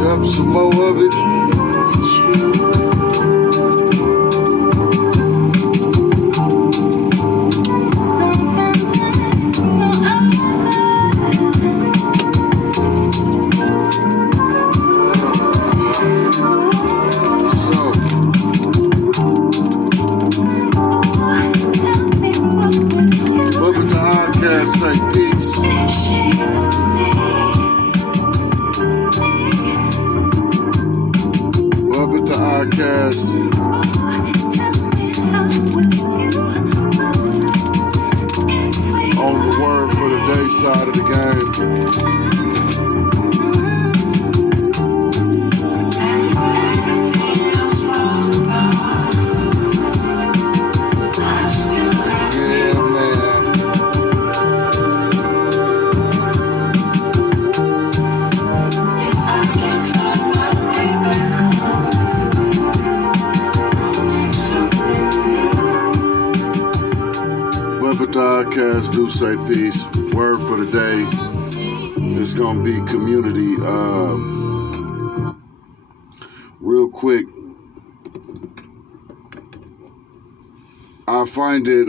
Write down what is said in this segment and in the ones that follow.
Yep, some more of it. Say peace. BUB-IT Podcast. On the word for the day side of the game. BUB-IT Podcast, do say peace. Word for the day. It's gonna be community. Real quick, I find it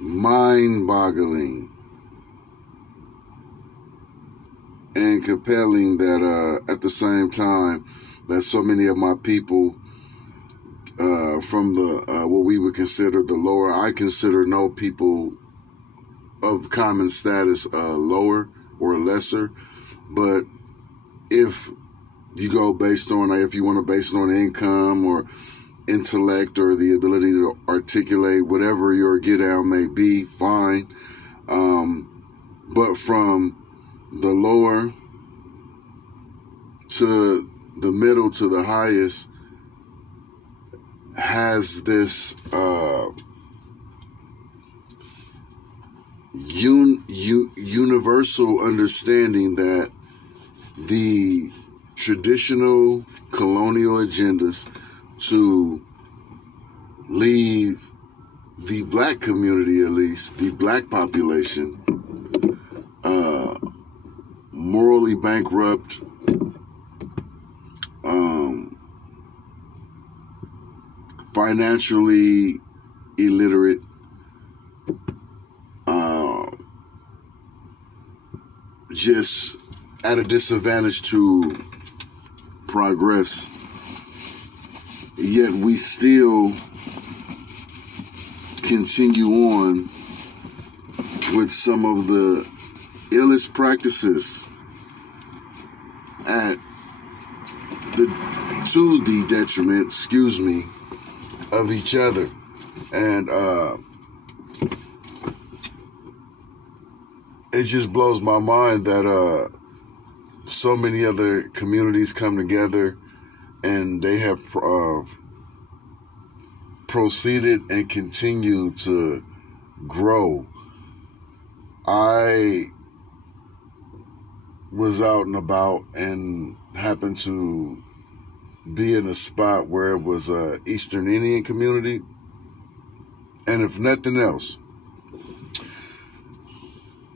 mind-boggling and compelling that at the same time that so many of my people from the what we would consider the lower, I consider no people of common status lower or lesser, but if you go based on, if you want to base it on income or intellect or the ability to articulate whatever your get down may be, fine. But from the lower to the middle to the highest has this universal understanding that the traditional colonial agendas to leave the black community, at least the black population, morally bankrupt, financially illiterate, just at a disadvantage to progress, yet we still continue on with some of the illest practices to the detriment, of each other. And it just blows my mind that so many other communities come together and they have proceeded and continue to grow. I was out and about and happened to be in a spot where it was a Eastern Indian community, and if nothing else,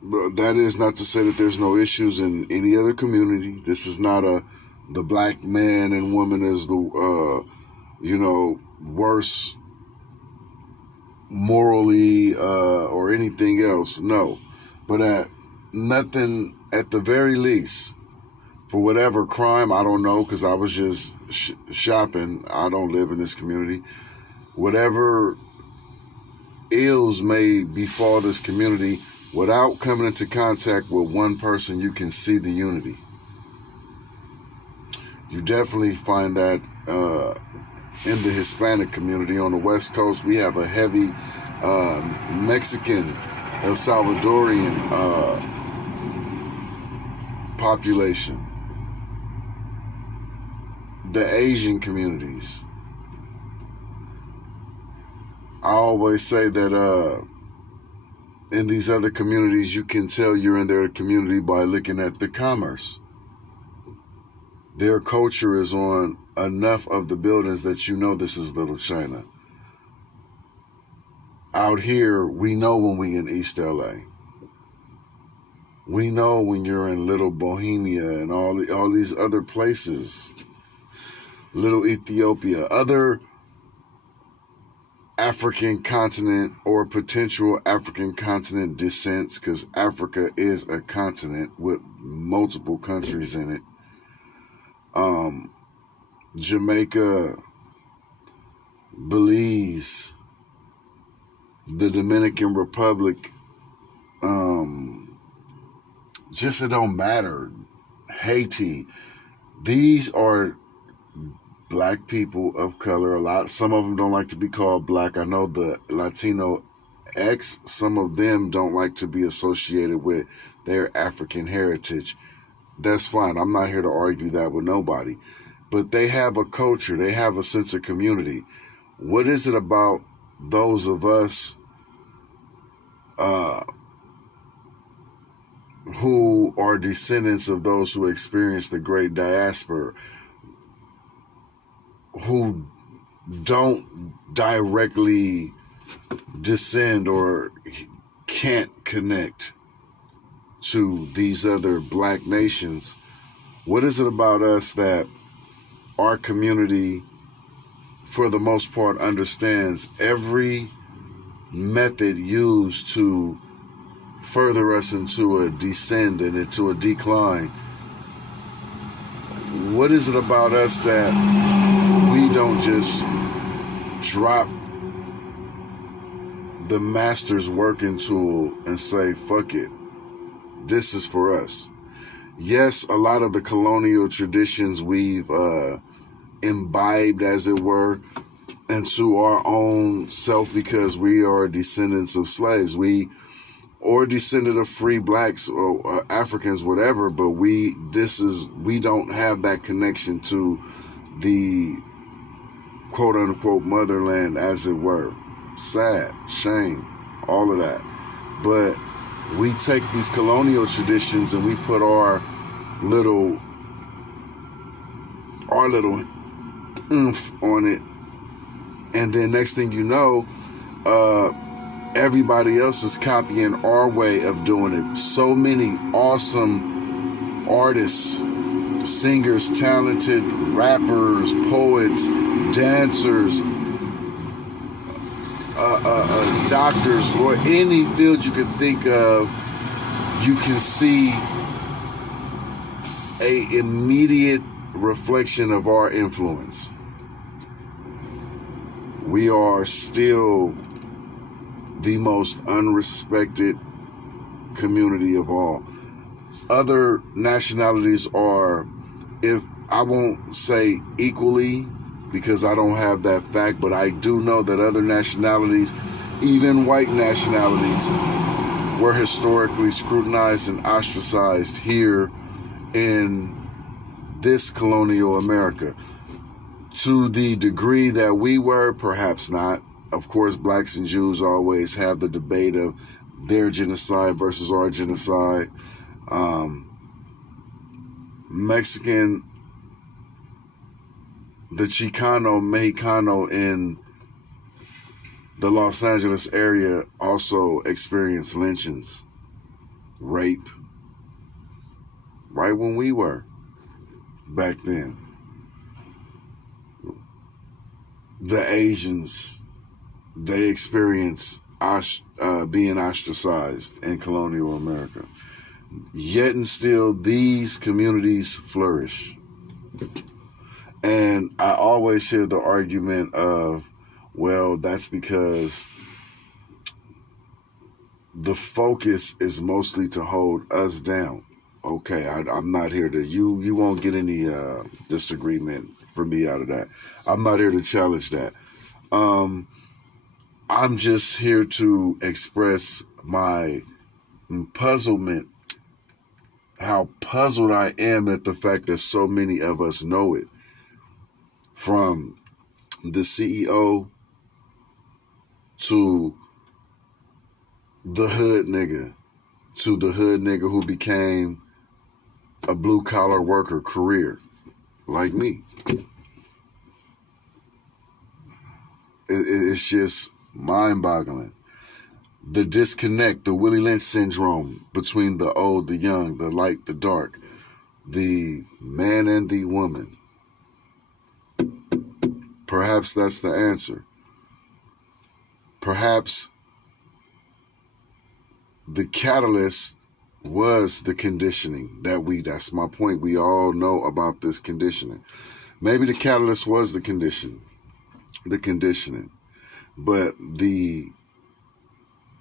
but that is not to say that there's no issues in any other community. This is not the black man and woman is the worse morally or anything else. No, but at the very least, for whatever crime, I don't know, because I was just shopping. I don't live in this community. Whatever ills may befall this community, without coming into contact with one person, you can see the unity. You definitely find that in the Hispanic community. On the West Coast, we have a heavy Mexican, El Salvadorian population. The Asian communities. I always say that in these other communities, you can tell you're in their community by looking at the commerce. Their culture is on enough of the buildings that you know this is Little China. Out here, we know when we in East LA. We know when you're in Little Bohemia and all these other places, Little Ethiopia, other African continent or potential African continent descents, because Africa is a continent with multiple countries in it. Jamaica, Belize, the Dominican Republic, just it don't matter. Haiti. These are black people of color. Some of them don't like to be called black. I know the Latino X, some of them don't like to be associated with their African heritage. That's fine. I'm not here to argue that with nobody. But they have a culture. They have a sense of community. What is it about those of us who are descendants of those who experienced the Great Diaspora, who don't directly descend or can't connect to these other black nations? What is it about us that our community, for the most part, understands every method used to further us into a descend and into a decline? What is it about us that we don't just drop the master's working tool and say, fuck it, this is for us? Yes, a lot of the colonial traditions we've imbibed, as it were, into our own self because we are descendants of slaves. We or descendant of free blacks or Africans, whatever, but we don't have that connection to the quote unquote motherland, as it were. Sad, shame, all of that. But we take these colonial traditions and we put our little oomph on it, and then next thing you know, everybody else is copying our way of doing it. So many awesome artists, singers, talented rappers, poets, dancers, doctors, or any field you could think of, you can see a immediate reflection of our influence. We are still the most unrespected community of all. Other nationalities are, if I won't say equally, because I don't have that fact, but I do know that other nationalities, even white nationalities, were historically scrutinized and ostracized here in this colonial America. To the degree that we were, perhaps not. Of course, blacks and Jews always have the debate of their genocide versus our genocide. Mexican, the Chicano, Mexicano in the Los Angeles area also experienced lynchings, rape, right when we were back then. The Asians, they experience being ostracized in colonial America. Yet and still, these communities flourish. And I always hear the argument of, well, that's because the focus is mostly to hold us down. Okay, I'm not here to, you won't get any disagreement from me out of that. I'm not here to challenge that. I'm just here to express my puzzlement, how puzzled I am at the fact that so many of us know it. From the CEO to the hood nigga, to the hood nigga who became a blue collar worker career, like me. It's just mind boggling. the disconnect, the Willie Lynch syndrome between the old, the young, the light, the dark, the man and the woman. Perhaps that's the answer. Perhaps the catalyst was the conditioning that's my point. We all know about this conditioning. Maybe the catalyst was the conditioning, but the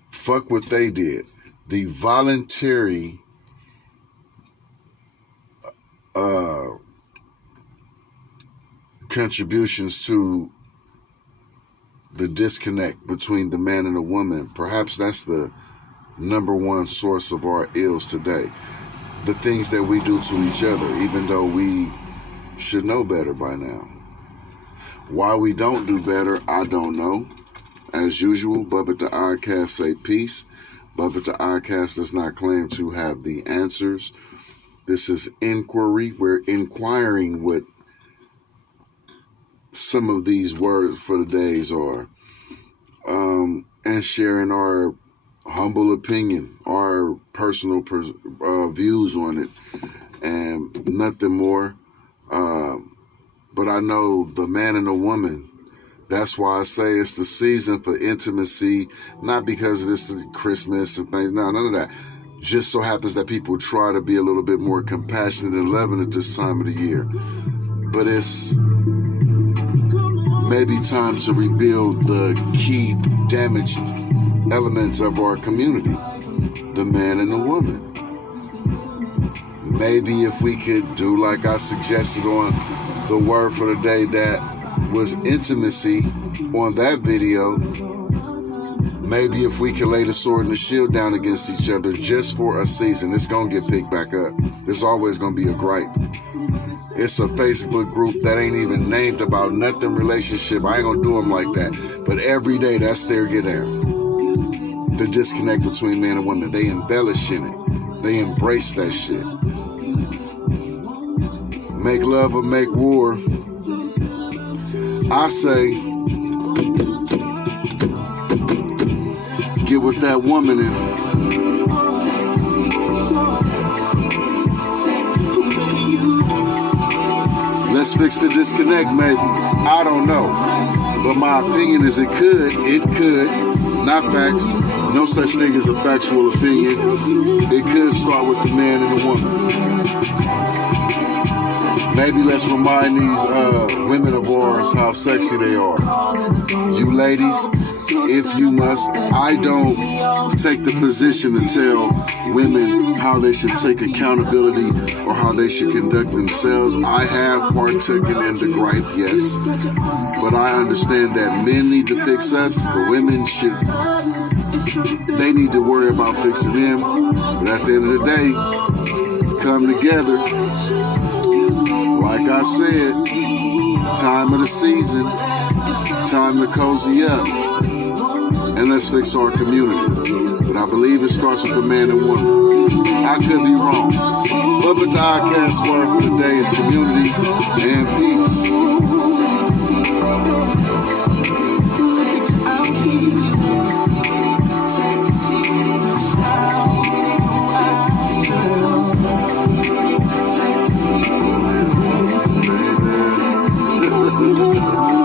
fuck what they did, the voluntary contributions to the disconnect between the man and the woman, perhaps that's the number one source of our ills today. The things that we do to each other, even though we should know better by now. Why we don't do better, I don't know. As usual, BUB-IT the Oddcast say peace. BUB-IT the Oddcast does not claim to have the answers. This is inquiry. We're inquiring what some of these words for the days are, and sharing our humble opinion, our personal views on it, and nothing more. But I know the man and the woman, that's why I say it's the season for intimacy, not because this is Christmas and things, no, none of that. Just so happens that people try to be a little bit more compassionate and loving at this time of the year. But it's maybe time to rebuild the key damaged elements of our community, the man and the woman. Maybe if we could do like I suggested on the word for the day, that was intimacy on that video. Maybe if we could lay the sword and the shield down against each other just for a season, it's going to get picked back up. There's always going to be a gripe. It's a Facebook group that ain't even named about nothing relationship. I ain't going to do them like that. But every day, that's their get down. The disconnect between man and woman. They embellish in it. They embrace that shit. Make love or make war. I say, get with that woman and let's fix the disconnect, maybe. I don't know. But my opinion is it could, not facts, no such thing as a factual opinion. It could start with the man and the woman. Maybe let's remind these women of ours how sexy they are. You ladies, if you must, I don't take the position to tell women how they should take accountability or how they should conduct themselves. I have partaken in the gripe, yes. But I understand that men need to fix us. The women they need to worry about fixing them. But at the end of the day, come together. Like I said, time of the season, time to cozy up, and let's fix our community. But I believe it starts with the man and woman. I could be wrong. BUB-IT the Oddcast word for the day is community and peace. Baby.